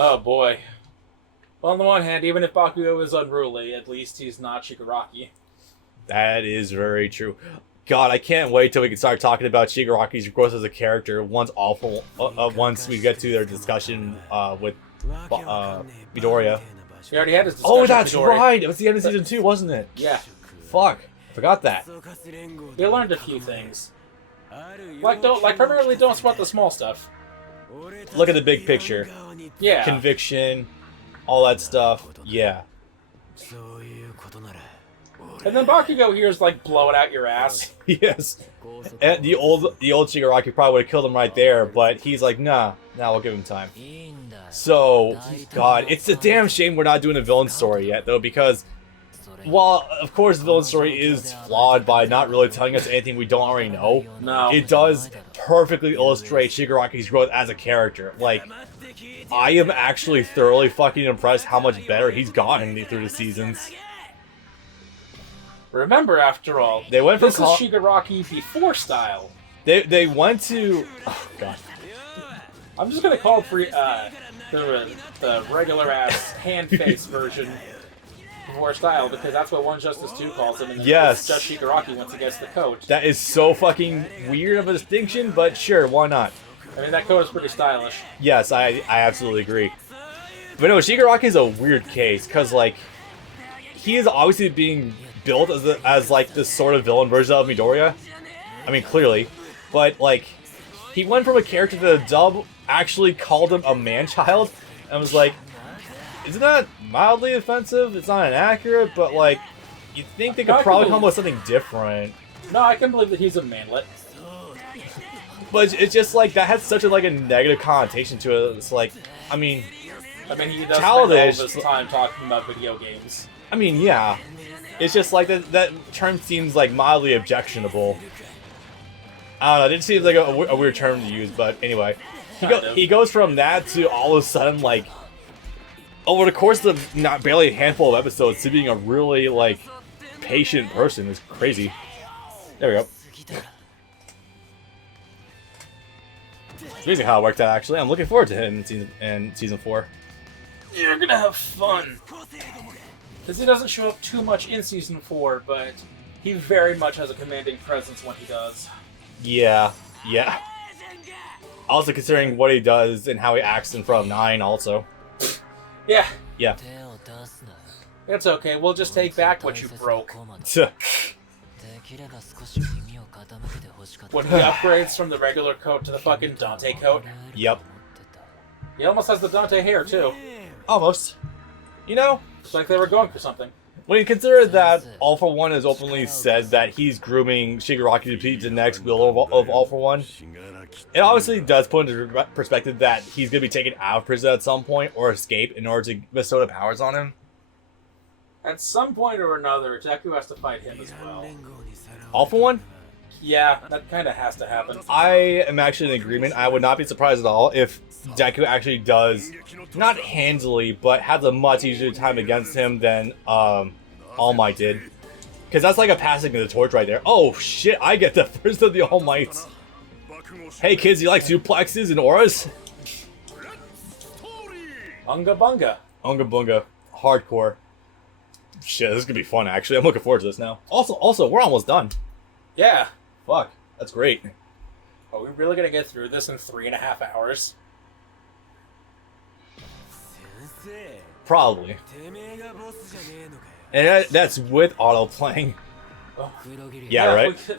Oh boy. Well, on the one hand, even if Bakugo is unruly, at least he's not Shigaraki. That is very true. God, I can't wait till we can start talking about Shigaraki's growth as a character once once we get to their discussion with Midoriya. He already had his discussion Oh, with that's Midori. right! It was the end of season 2, wasn't it? Yeah. Fuck. Forgot that. He learned a few things. Primarily don't sweat the small stuff. Look at the big picture. Yeah. Conviction, all that stuff. Yeah. And then Bakugo here is like, blow it out your ass. Yes. And the old Shigaraki probably would have killed him right there, but he's like, nah, we'll give him time. So, God, it's a damn shame we're not doing a villain story yet, though, because while, of course, the villain story is flawed by not really telling us anything we don't already know, No. it does perfectly illustrate Shigaraki's growth as a character. Like, I am actually thoroughly fucking impressed how much better he's gotten through the seasons. Remember, after all, They went from this is Shigaraki before style. They went to... Oh, God. I'm just gonna call it for the regular-ass hand-face version before style, because that's what One Justice 2 calls him, and then Yes. it's just Shigaraki once he gets the coat. That is so fucking weird of a distinction, but sure, why not? I mean, that coat is pretty stylish. Yes, I absolutely agree. But no, Shigaraki is a weird case, because, like, he is obviously being built as like, this sort of villain version of Midoriya. I mean, clearly. But, like, he went from a character that the dub actually called him a man-child, and was like, isn't that mildly offensive? It's not inaccurate, but, like, you'd think they could probably come up with something different. No, I can believe that he's a manlet. But it's just like, that has such a, like, a negative connotation to it. It's like, I mean, he does childish, spend all of his time talking about video games. I mean, yeah. It's just like, that term seems, like, mildly objectionable. I don't know, it didn't seem like a weird term to use, but anyway. He goes from that to all of a sudden, like, over the course of not barely a handful of episodes, to being a really, like, patient person. Is crazy. There we go. It's amazing how it worked out, actually. I'm looking forward to him in season 4. You're gonna have fun. Because he doesn't show up too much in Season 4, but he very much has a commanding presence when he does. Yeah. Also considering what he does and how he acts in front of 9, also. Yeah. Yeah. It's okay, we'll just take back what you broke. When he upgrades from the regular coat to the fucking Dante coat. Yep. He almost has the Dante hair, too. Almost. You know, It's like they were going for something. when you consider that All For One has openly said that he's grooming Shigaraki to be the next wheel of All For One, it obviously does put into perspective that he's going to be taken out of prison at some point or escape in order to bestow the powers on him. At some point or another, Deku has to fight him as well. All For One? Yeah, that kind of has to happen. I am actually in agreement. I would not be surprised at all if Deku actually does, not handily, but has a much easier time against him than All Might did. Because that's like a passing of the torch right there. Oh shit, I get the first of the All Mights. Hey kids, you like suplexes and auras? Unga Bunga. Unga Bunga. Hardcore. Shit, this is gonna be fun actually. I'm looking forward to this now. Also, we're almost done. Yeah. Fuck, that's great. Are we really gonna get through this in 3.5 hours? Probably. And that's with auto playing. Oh. Yeah, right? We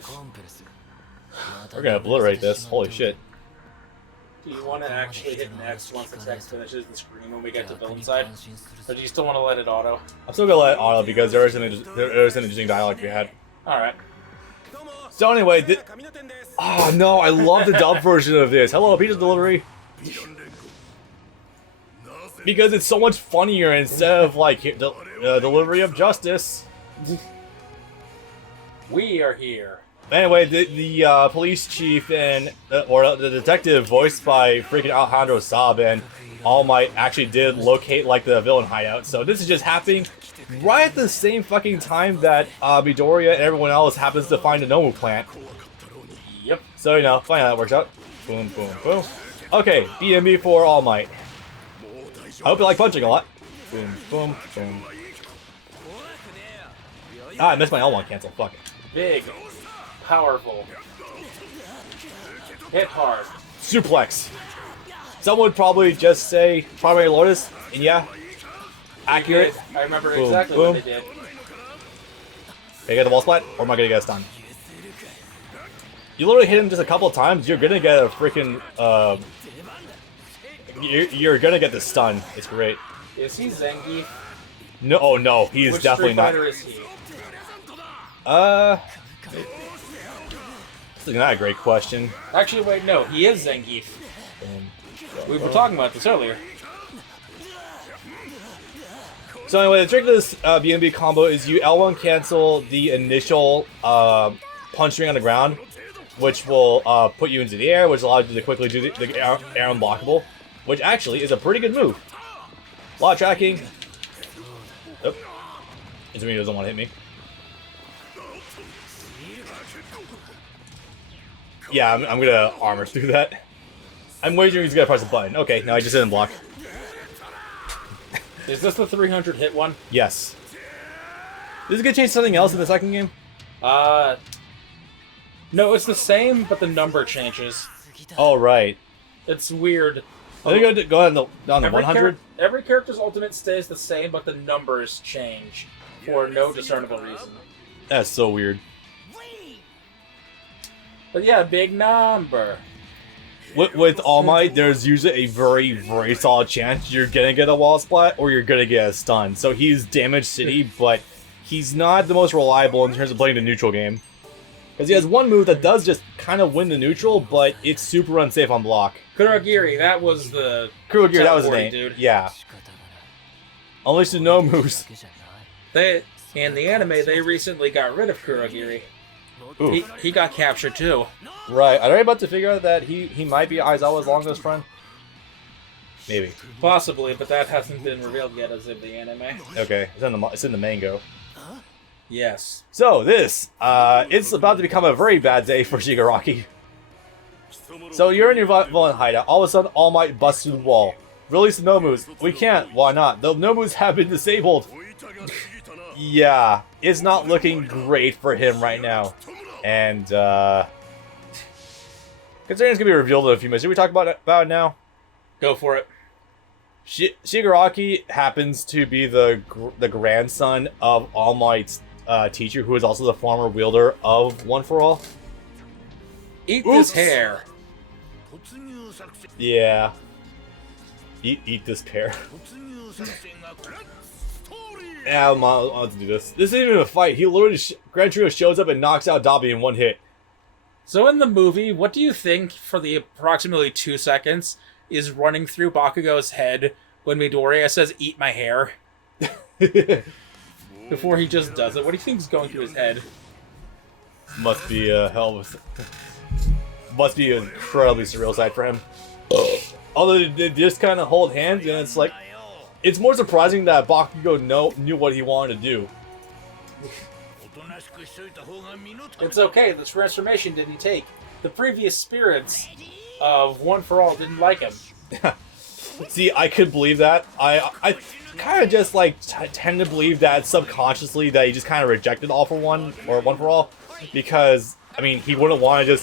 We're gonna obliterate this. Holy shit. do you want to actually hit next once the text finishes the screen when we get to villain side? Or do you still want to let it auto? I'm still gonna let it auto because there is an interesting dialogue we had. Alright. So anyway, oh no, I love the dub version of this. Hello, pizza delivery. Because it's so much funnier instead of like delivery of justice. We are here. Anyway, the police chief and or the detective voiced by freaking Alejandro Saab and All Might actually did locate like the villain hideout. So this is just happening right at the same fucking time that Midoriya and everyone else happens to find a Nomu plant. Yep. So funny how that works out. Boom, boom, boom. Okay, BMB for All Might. I hope you like punching a lot. Boom, boom, boom. Ah, I missed my L1 cancel. Fuck it. Big, powerful, hit hard. Suplex. Someone would probably just say primary lotus, and yeah, accurate. I remember Boom, exactly boom. what they did. Can I get the wall splat, or am I gonna get a stun? You literally hit him just a couple of times, you're gonna get a freaking, you're gonna get the stun. It's great. Is he Zangief? No, oh no, he is Which definitely Street not. Fighter is he? This is not a great question. Actually, wait, no, he is Zangief. We were talking about this earlier. So anyway, the trick to this BNB combo is you L1 cancel the initial punch string on the ground, which will put you into the air, which allows you to quickly do the air unblockable, which actually is a pretty good move. A lot of tracking. Oop. Izumi doesn't want to hit me. Yeah, I'm gonna armor through that. I'm wagering he's gonna press a button. Okay, no, I just didn't block. Is this the 300 hit one? Yes. Is it gonna change something else in the second game? No, it's the same, but the number changes. Oh, right. It's weird. Are they gonna go on the 100? Every character's ultimate stays the same, but the numbers change for no discernible reason. That's so weird. But yeah, big number. With All Might, there's usually a very, very solid chance you're gonna get a wall splat or you're gonna get a stun. So he's Damage City, but he's not the most reliable in terms of playing the neutral game. Because he has one move that does just kind of win the neutral, but it's super unsafe on block. Kurogiri, that was the Kurogiri, that was the teleporting name. dude. Yeah. Unleash the no moves. They in the anime they recently got rid of Kurogiri. He got captured too. Right. Are they about to figure out that he might be Aizawa's longest friend? Maybe. Possibly, but that hasn't been revealed yet as of the anime. Okay. It's in the mango. Yes. So this, it's about to become a very bad day for Shigaraki. So you're in your villain hideout. All of a sudden, All Might busts through the wall. Release the no moves. We can't. Why not? The no moves have been disabled. Yeah, it's not looking great for him right now. And considering it's gonna be revealed in a few minutes, should we talk about it now? Go for it. Shigaraki happens to be the grandson of All Might's teacher, who is also the former wielder of One for All. Eat this hair. Yeah. Eat this pear. Yeah, I'll have to do this. This isn't even a fight. He literally, Gran Trio shows up and knocks out Dabi in one hit. So in the movie, what do you think for the approximately 2 seconds is running through Bakugo's head when Midoriya says, "Eat my hair"? Before he just does it. What do you think is going through his head? Must be a hell of a... Must be an incredibly surreal sight for him. Although they just kind of hold hands, and it's like... It's more surprising that Bakugo knew what he wanted to do. It's okay, the transformation didn't take. The previous spirits of One for All didn't like him. See, I could believe that. I kind of just like tend to believe that subconsciously that he just kind of rejected All for One or One for All, because I mean he wouldn't want to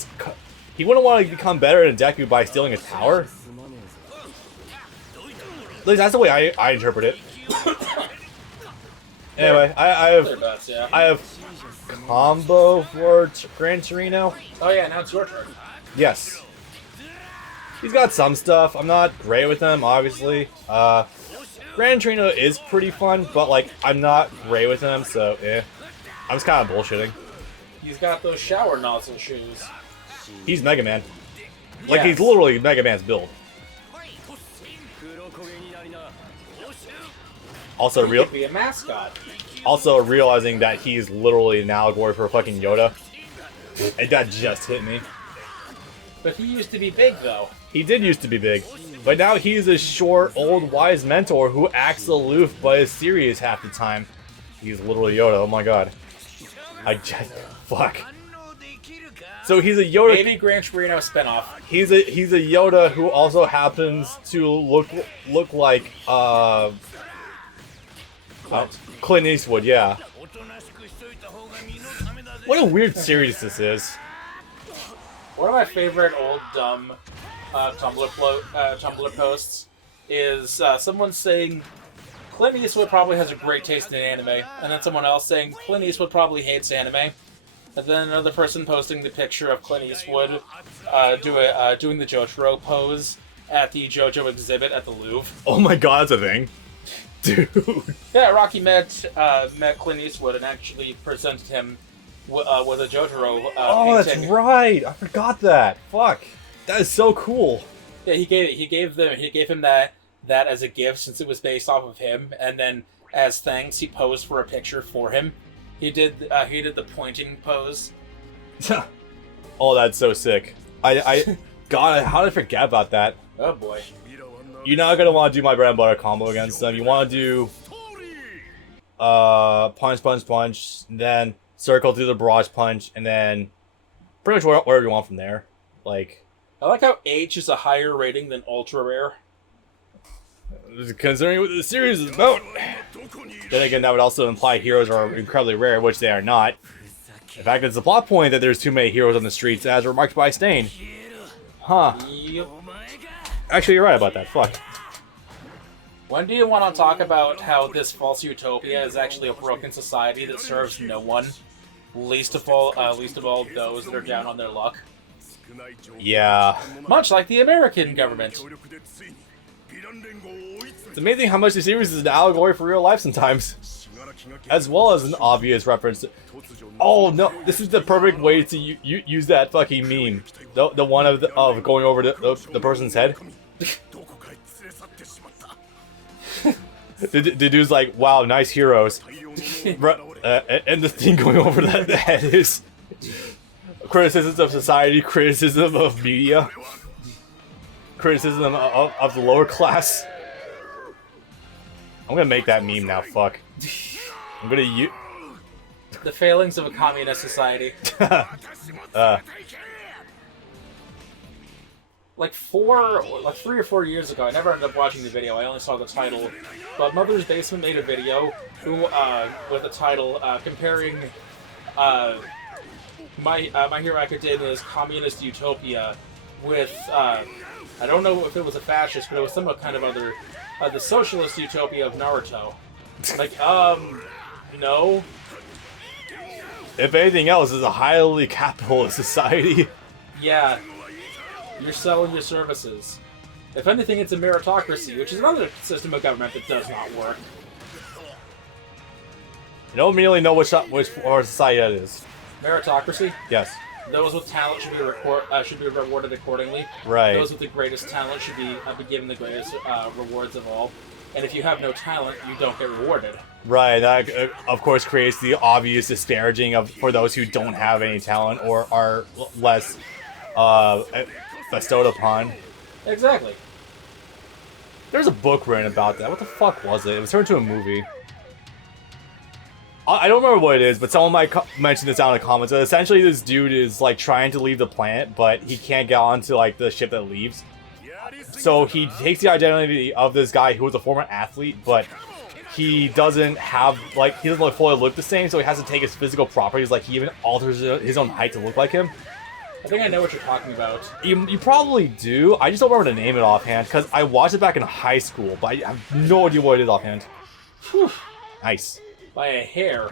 become better than Deku by stealing his power. At least that's the way I interpret it. Anyway, I have combo for Gran Torino. Oh yeah, now it's your turn. Yes. He's got some stuff. I'm not great with them, obviously. Gran Torino is pretty fun, but like I'm not great with them, so I'm just kind of bullshitting. He's got those shower nozzle shoes. He's Mega Man. Like Yes. he's literally Mega Man's build. Also He could be a mascot. Also realizing that he's literally an allegory for fucking Yoda. And that just hit me. But he used to be big, though. He did used to be big. But now he's a short, old, wise mentor who acts aloof but is serious half the time. He's literally Yoda, oh my god. Fuck. So he's a Yoda. Baby Gran Torino spinoff. He's a Yoda who also happens to look like Clint Eastwood. Yeah. What a weird series this is. One of my favorite old dumb Tumblr posts is someone saying Clint Eastwood probably has a great taste in anime, and then someone else saying Clint Eastwood probably hates anime, and then another person posting the picture of Clint Eastwood doing the Jotaro pose at the JoJo exhibit at the Louvre. Oh my god, that's a thing. Dude. Yeah, Rocky met Clint Eastwood and actually presented him with a Jotaro Oh, painting. that's right. I forgot that. Fuck. That is so cool. Yeah, he gave him that as a gift since it was based off of him, and then as thanks he posed for a picture for him. He did the pointing pose. Oh, that's so sick. God, how did I forget about that? Oh boy. You're not gonna want to do my bread and butter combo against them. You want to do punch, punch, punch, and then circle through the barrage punch, and then pretty much whatever you want from there. Like, I like how H is a higher rating than Ultra Rare. considering what the series is about. Then again, that would also imply heroes are incredibly rare, which they are not. In fact, it's a plot point that there's too many heroes on the streets, as remarked by Stain. Huh. Yep. Actually, you're right about that. Fuck. When do you want to talk about how this false utopia is actually a broken society that serves no one, least of all those that are down on their luck? Yeah. Much like the American government. It's amazing how much the series is an allegory for real life sometimes, as well as an obvious reference to... Oh no, this is the perfect way to use that fucking meme. The one of going over the person's head. the dude's like, wow, nice heroes. And the thing going over the head is criticisms of society, criticism of media, criticism of the lower class. I'm gonna make that meme now, fuck. I'm gonna use... The failings of a communist society. Like 3 or 4 years ago, I never ended up watching the video, I only saw the title, but Mother's Basement made a video with the title comparing My Hero Academia's communist utopia with, I don't know if it was a fascist, but it was some kind of other, the socialist utopia of Naruto. Like, no. If anything else, it's a highly capitalist society. Yeah. You're selling your services. If anything, it's a meritocracy, which is another system of government that does not work. You don't immediately know which society that is. Meritocracy? Yes. Those with talent should be rewarded accordingly. Right. Those with the greatest talent should be given the greatest rewards of all. And if you have no talent, you don't get rewarded. Right. That, of course, creates the obvious disparaging for those who don't have any talent or are less bestowed upon. Exactly. There's a book written about that. What the fuck was it? It was turned into a movie. I don't remember what it is, but someone might mention this down in the comments. But essentially, this dude is like trying to leave the planet, but he can't get onto like the ship that leaves. So he takes the identity of this guy who was a former athlete, but he doesn't have he doesn't fully look the same. So he has to take his physical properties, like he even alters his own height to look like him. I think I know what you're talking about. You probably do. I just don't remember to name it offhand because I watched it back in high school, but I have no idea what it is offhand. Whew. Nice. By a hair.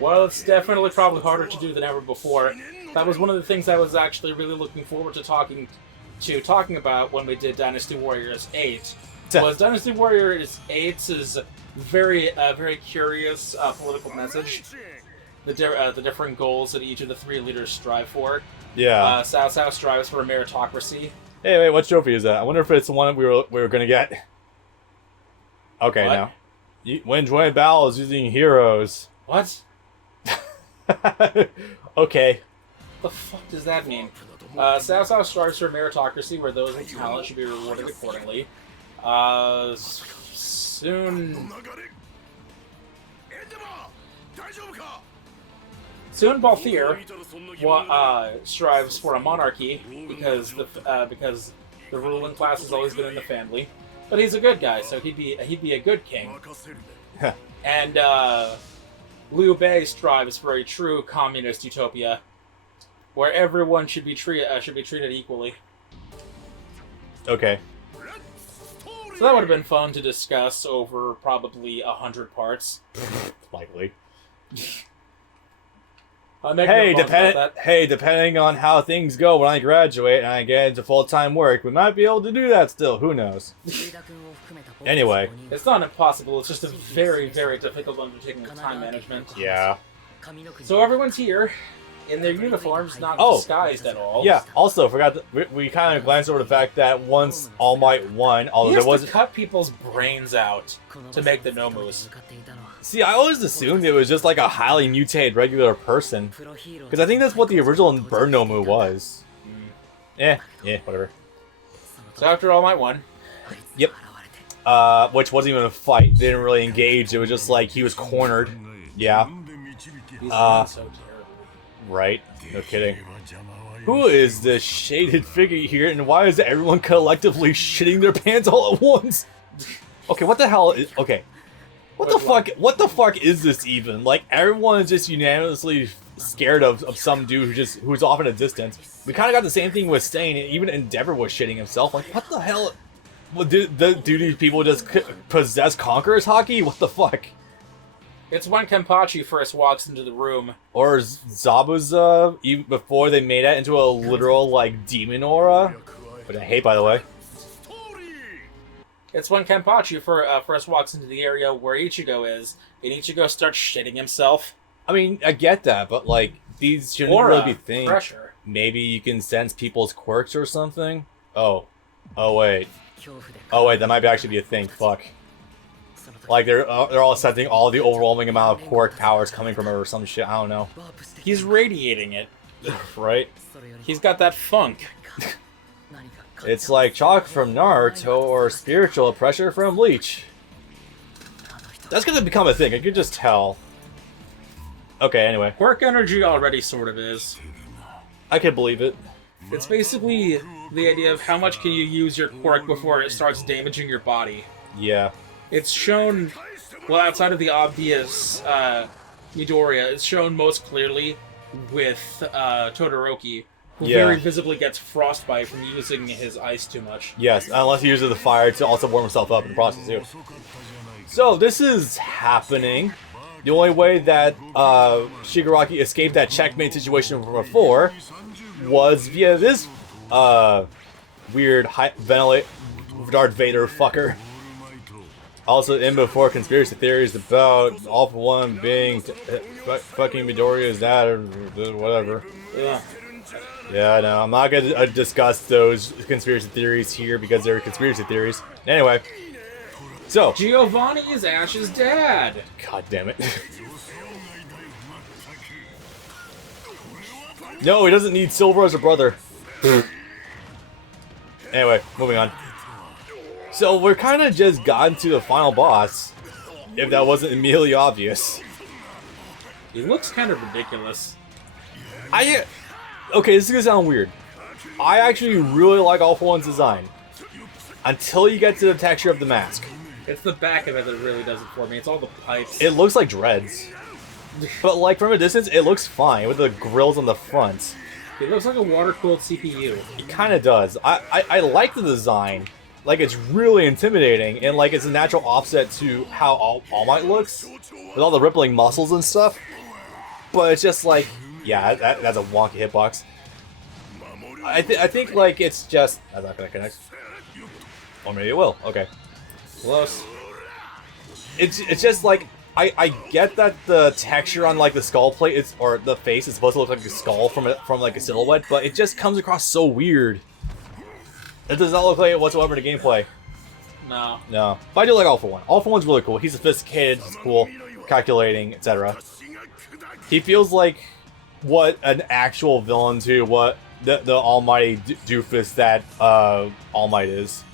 Well, it's definitely probably harder to do than ever before. That was one of the things I was actually really looking forward to talking about when we did Dynasty Warriors 8. Was Dynasty Warriors 8's very curious political message. The different goals that each of the 3 leaders strive for. Yeah. Cao Cao strives for a meritocracy. Hey, wait, what trophy is that? I wonder if it's the one we were gonna get. Okay, what? now. When joint battles using heroes. What? Okay. What the fuck does that mean? Cao Cao strives for meritocracy, where those with talent should be rewarded accordingly. Soon... Soon Balthier strives for a monarchy because the ruling class has always been in the family. But he's a good guy, so he'd be a good king. And Liu Bei strives for a true communist utopia, where everyone should be treated equally. Okay. So that would have been fun to discuss over probably 100 parts. Likely. Hey, depending on how things go when I graduate and I get into full-time work, we might be able to do that still. Who knows? Anyway. It's not impossible. It's just a very, very difficult undertaking with time management. Yeah. So everyone's here in their uniforms, not disguised at all. Yeah. Also, forgot we kind of glanced over the fact that once All Might won, although there wasn't. To cut people's brains out to make the Nomus. See, I always assumed it was just like a highly mutated regular person, because I think that's what the original Burn Nomu was. Yeah, whatever. So after All Might won. Yep. Which wasn't even a fight. They didn't really engage. It was just like he was cornered. Yeah. He's so terrible. Right. No kidding. Who is this shaded figure here, and why is everyone collectively shitting their pants all at once? Okay, what the hell is... Okay. What the fuck is this even? Like, everyone is just unanimously scared of some dude who's off in a distance. We kind of got the same thing with Stain. Even Endeavor was shitting himself. Like, what the hell? Well, do these people just possess Conqueror's Hockey? What the fuck? It's when Kenpachi first walks into the room. Or Zabuza, even before they made it into a literal, like, demon aura. Which I hate, by the way. It's when Kenpachi first walks into the area where Ichigo is, and Ichigo starts shitting himself. I mean, I get that, but, like, these shouldn't really be things. Pressure. Maybe you can sense people's quirks or something? Oh, wait, that might actually be a thing, fuck. Like, they're all sensing all the overwhelming amount of quirk powers coming from her or some shit, I don't know. He's radiating it. Right? He's got that funk. It's like chalk from Naruto or spiritual pressure from Bleach. That's gonna become a thing, I can just tell. Okay, anyway. Quirk energy already sort of is. I can believe it. It's basically the idea of how much can you use your quirk before it starts damaging your body. Yeah. It's shown, well, outside of the obvious Midoriya, it's shown most clearly with Todoroki, who very visibly gets frostbite from using his ice too much. Yes, unless he uses the fire to also warm himself up in the process too. So this is happening. The only way that Shigaraki escaped that checkmate situation from before was via this weird Darth Vader fucker. Also, in before conspiracy theories about All For One being fucking Midoriya's dad or whatever. Yeah. Yeah, I know. I'm not gonna discuss those conspiracy theories here because they're conspiracy theories. Anyway, so Giovanni is Ash's dad. God damn it. No, he doesn't need Silver as a brother. Anyway, moving on. So we're kind of just gotten to the final boss, if that wasn't immediately obvious. He looks kind of ridiculous. Okay, this is gonna sound weird. I actually really like All For One's design. Until you get to the texture of the mask. It's the back of it that really does it for me. It's all the pipes. It looks like dreads. But like from a distance, it looks fine with the grills on the front. It looks like a water-cooled CPU. It kind of does. I like the design. Like, it's really intimidating, and like it's a natural offset to how All Might looks, with all the rippling muscles and stuff. But it's just like, yeah, that's a wonky hitbox. I think like it's just that's not gonna connect, or maybe it will. Okay, Close. It's just like I get that the texture on like the skull plate is or the face is supposed to look like a skull from like a silhouette, but it just comes across so weird. It does not look like it whatsoever in the gameplay. No. No. But I do like All For One. All For One's really cool. He's sophisticated, he's cool, calculating, etc. He feels like what an actual villain to what the almighty doofus that All Might is.